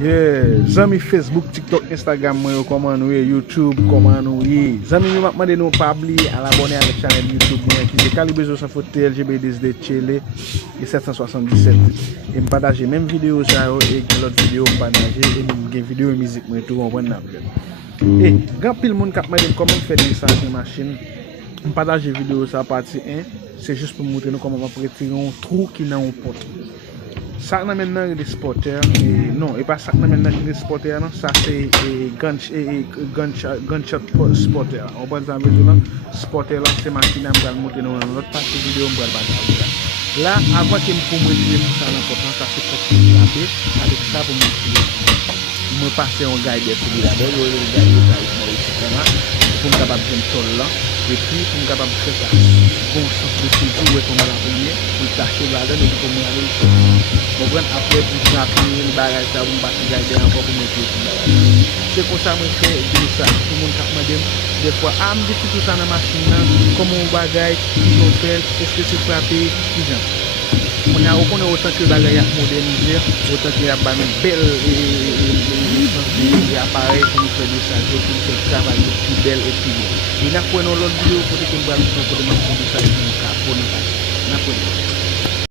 Yeah, zami Facebook, TikTok, Instagram mwen yo koman nou ye, YouTube koman nou ye. Zami mi map mande nou pabli al abone avec channel YouTube mwen ki se Kalibezo sa fote LGBDSD Chele e 777. E m pataje menm video sa yo e gen lot video m pataje e gen video mizik mwen tou konpwen nan plen. E, gan pil moun kap mande koman fè dresaj nan machin. M pataje video sa parti 1, se jist pou mwotre nou koman m apretire yon trou ki nan yon pot. Sak nan men nan de sporter, non, e pa sak nan men nan de sporter nan, sa se gunshot sporter. On ban zan vezou nan, sporter lan se makina mbral moute nou nan lot pati video mbral batal. La, avan ke m pou mwen diye pou sa nan pot nan, sa se pot ki fwape, avek sa pou mwen diye. Mwen pase yon guide se di la do, yo yon guide sa yon mwen yon pou m kapab jen tol lan, e pi pou m kapab fè sa bon sens de silti ou e kon mwen apenye, pou tache vladen, e pou mwen ale yon. Mwen pren apre pou jen apenye yon bagay sa, pou m bati guide anko pou mwen kwe yon bagay. Se kon sa mwen fè dresaj, pou mwen kap mwen dem, de fwa, am di tout sa nan masin nan, komon bagay, ki yon fel, eske se fwape, ki jan. Mwen a okon otan ke bagay ap modernize, otan ke ap banen bel e aparey pou nou fè dresaj, pou nou fè travay pi bel e pi bon. E na kwen nou lot video kote ke mbra mwen kote mwen fè dresaj pou nou ka, pou nou ka. Na kwen.